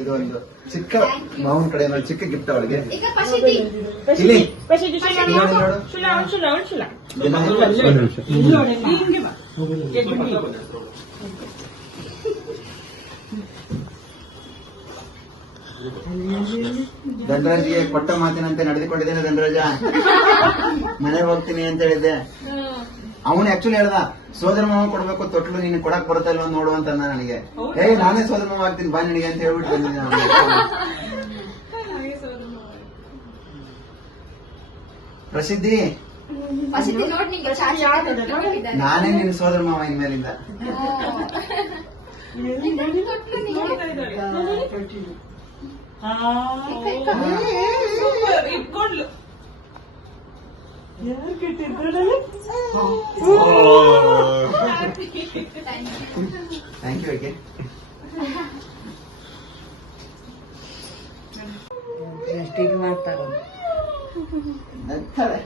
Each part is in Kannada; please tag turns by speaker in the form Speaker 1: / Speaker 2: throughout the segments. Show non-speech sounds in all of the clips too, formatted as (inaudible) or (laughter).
Speaker 1: ಇದು ಒಂದು ಚಿಕ್ಕ ಮಾವನ ಕಡೆ ಚಿಕ್ಕ ಗಿಫ್ಟ್ ಅವಳಿಗೆ.
Speaker 2: ಧನರಾಜಿಗೆ
Speaker 1: ಇಲ್ಲಿ. ಕೊಟ್ಟ ಮಾತಿನಂತೆ ನಡೆದುಕೊಂಡಿದ್ದೇನೆ ಧನರಾಜ. ಮನೆಗೆ ಹೋಗ್ತೀನಿ ಅಂತ ಹೇಳಿದ್ದೆ. ಅವನು ಆಕ್ಚುಲಿ ಹೇಳ್ದ ಸೋದರ ಮಾವ ಕೊಡ್ಬೇಕು ತೊಟ್ಲು ನೀನು ಕೊಡಕ್ ಬರುತ್ತಾ ಇಲ್ವಾ ನೋಡು ಅಂತ ಅಂದ ನನಗೆ. ಏ ನಾನೇ ಸೋದರ ಮಾವ ಆಗ್ತೀನಿ ಬಾ ನಿನಗೆ ಅಂತ ಹೇಳ್ಬಿಟ್ಟು ಬಂದಿದ್ದೆ. (laughs) ಪ್ರಸಿದ್ಧಿ. ನಾನೇ ನಿನ್ನ ಸೋದರ ಮಾವ ಇನ್
Speaker 2: ಮೇಲಿಂದ ನಿಂಗೆ.
Speaker 3: ನೋಡ್ತಾ ಇದ್ದಾಳೆ. ಸೂಪರ್ ಇಟ್ಕೊಂಡ್ಲು ಯಾರು ಕೆಟ್ಟಿದ್ದಾಳೆ
Speaker 1: ಥ್ಯಾಂಕ್ ಯು ಓಕೆ
Speaker 4: ಪ್ಲಾಸ್ಟಿಕ್ ಮಾಡ್ತಾರ
Speaker 1: ನಗ್ತಾಳೆ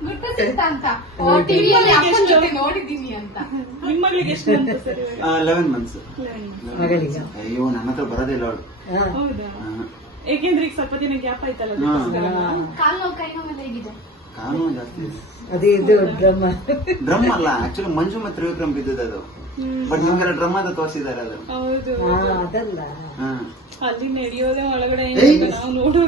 Speaker 2: ಗೊತ್ತಿರುತ್ತ? ನೋಡಿ, ಈಗ ಮುಂದೆ ಹೋಗ್ತಿದ್ದಾಳೆ. ಗುರ್ತು ಸಿಕ್ತಾ ಅಂತ ಟಿವಿಯಲ್ಲಿ ಅಪ್ಪನ ಜೊತೆ ನೋಡಿದೀನಿ ಅಂತ.
Speaker 3: ನಿಮ್ಮ ಮಗಳಿಗೆ ಎಷ್ಟು ಅಂತ ಸರಿ
Speaker 1: ಲೆವೆನ್ ಮಂತ್ಸ್
Speaker 4: ಮಗಳಿಗೆ
Speaker 1: ಅಯ್ಯೋ ನನ್ನ ಹತ್ರ ಬರೋದಿಲ್ಲ ಅವಳು.
Speaker 4: ಹಾ.
Speaker 3: ಹೌದಾ? ಏಕೆಂದ್ರೆ ಈಗ ಸ್ವಲ್ಪ ದಿನ ಗ್ಯಾಪ್ ಆಯ್ತಲ್ಲ
Speaker 1: ಹಾ.
Speaker 3: ಅದಕ್ಕೋಸ್ಕರನಾ?
Speaker 2: ಕಾಲ್ ನೋವು ಕೈ ನೋವು ಹೇಗಿದೆ?
Speaker 1: ಕಾನೂನು ಜಾಸ್ತಿ.
Speaker 4: ಅದು ಇದು ಡ್ರಮ್.
Speaker 1: ಡ್ರಮ್ ಅಲ್ಲ ಆಕ್ಚುಲಿ ಮಂಜು ಮತ್ತೆ ತ್ರಿವಿಕ್ರಮ್ ಬಿದ್ದದ್ದು ಅದು. ಬಟ್ ನಿಮ್ಗೆಲ್ಲ ಡ್ರಮ್ ಅಂತ ತೋರಿಸಿದ್ದಾರೆ ಅದು.
Speaker 3: ಹೌದು
Speaker 4: ಅದಲ್ಲ.
Speaker 1: ಹಾ.
Speaker 3: ಅಲ್ಲಿ ನಡೆಯೋದೇ ಒಳಗಡೆ! ನಾವು ನೋಡೋದು.